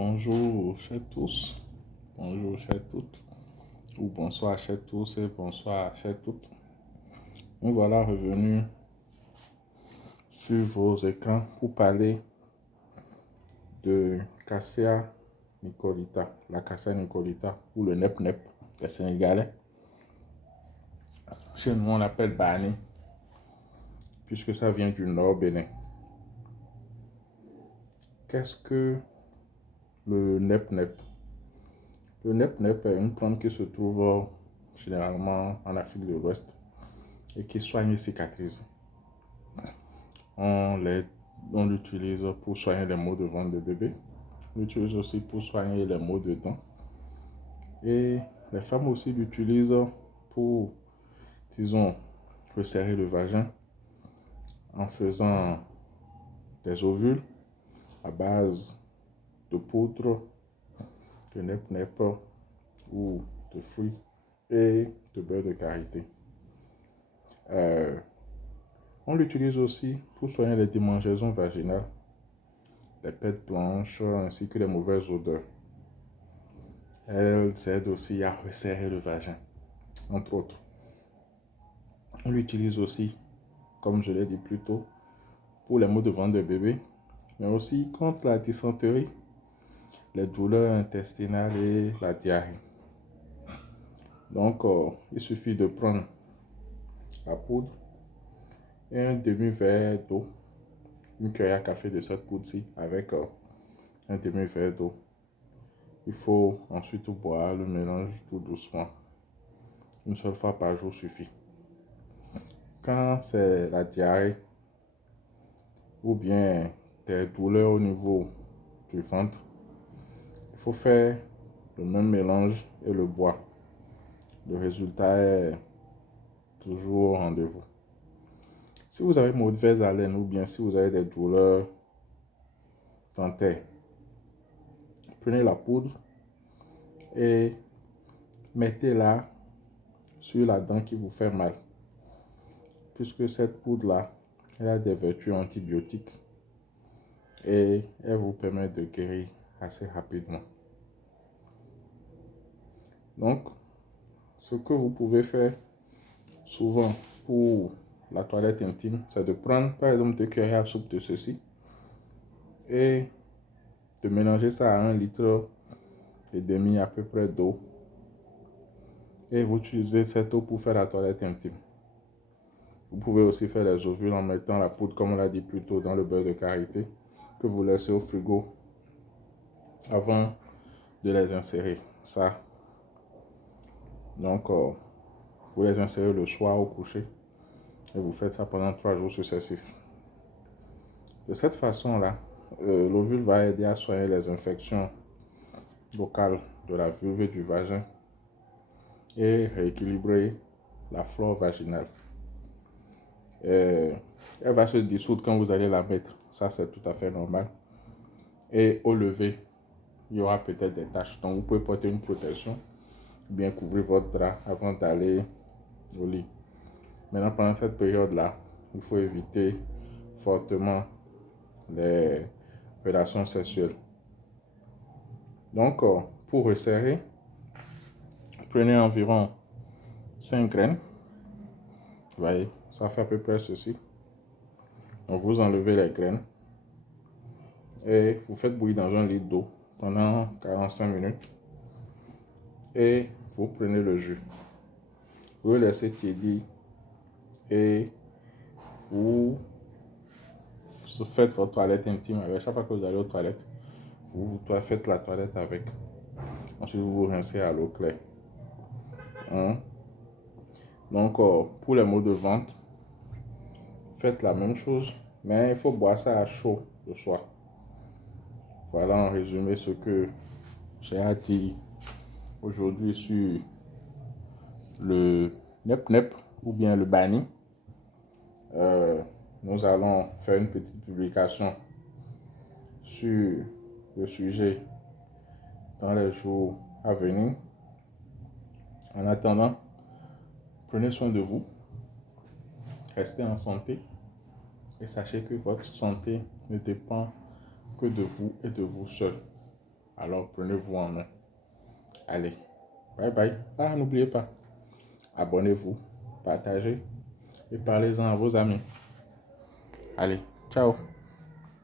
Bonjour chers tous, bonjour chers toutes, ou bonsoir chers tous et bonsoir chers toutes. Nous voilà revenus sur vos écrans pour parler de Cassia nicolita, la Cassia nicolita ou le nep-nep des Sénégalais. Chez nous on l'appelle Bani, puisque ça vient du nord Bénin. Qu'est-ce que le nep-nep? Le nep-nep est une plante qui se trouve généralement en Afrique de l'Ouest et qui soigne les cicatrices. On l'utilise pour soigner les maux de ventre de bébé. On l'utilise aussi pour soigner les maux de dents. Et les femmes aussi l'utilisent pour, disons, resserrer le vagin en faisant des ovules à base de poudre, de nep-nep ou de fruits et de beurre de karité. On l'utilise aussi pour soigner les démangeaisons vaginales, les pètes blanches ainsi que les mauvaises odeurs. Elle aide aussi à resserrer le vagin, entre autres. On l'utilise aussi, comme je l'ai dit plus tôt, pour les maux de ventre de bébé, mais aussi contre la dysenterie, les douleurs intestinales et la diarrhée. Donc, il suffit de prendre la poudre et un demi-verre d'eau, une cuillère à café de cette poudre-ci avec un demi-verre d'eau. Il faut ensuite boire le mélange tout doucement. Une seule fois par jour suffit. Quand c'est la diarrhée ou bien des douleurs au niveau du ventre, il faut faire le même mélange et le boire. Le résultat est toujours au rendez-vous. Si vous avez mauvaise haleine ou bien si vous avez des douleurs dentaires, prenez la poudre et mettez-la sur la dent qui vous fait mal. Puisque cette poudre-là, elle a des vertus antibiotiques et elle vous permet de guérir assez rapidement. Donc, ce que vous pouvez faire souvent pour la toilette intime, c'est de prendre par exemple 2 cuillères à soupe de ceci et de mélanger ça à 1,5 litre à peu près d'eau. Et vous utilisez cette eau pour faire la toilette intime. Vous pouvez aussi faire les ovules en mettant la poudre, comme on l'a dit plus tôt, dans le beurre de karité que vous laissez au frigo avant de les insérer. Ça. Donc, vous les insérez le soir au coucher et vous faites ça pendant 3 jours successifs. De cette façon-là, l'ovule va aider à soigner les infections locales de la vulve et du vagin et rééquilibrer la flore vaginale. Elle va se dissoudre quand vous allez la mettre, ça c'est tout à fait normal. Et au lever, il y aura peut-être des taches, donc vous pouvez porter une protection, bien couvrir votre drap avant d'aller au lit. Maintenant, pendant cette période-là, il faut éviter fortement les relations sexuelles. Donc, pour resserrer, prenez environ 5 graines. Vous voyez, ça fait à peu près ceci. Donc, vous enlevez les graines et vous faites bouillir dans 1 litre d'eau pendant 45 minutes. Et vous prenez le jus. Vous le laissez tiédir et vous faites votre toilette intime avec. Chaque fois que vous allez aux toilettes, vous faites la toilette avec. Ensuite, vous vous rincez à l'eau claire. Donc, pour les maux de ventre, faites la même chose, mais il faut boire ça à chaud le soir. Voilà en résumé ce que j'ai à dire aujourd'hui sur le nep-nep ou bien le bani. Nous allons faire une petite publication sur le sujet dans les jours à venir. En attendant, prenez soin de vous, restez en santé et sachez que votre santé ne dépend que de vous et de vous seul. Alors prenez-vous en main. Allez, bye bye. Ah, n'oubliez pas, abonnez-vous, partagez et parlez-en à vos amis. Allez, ciao.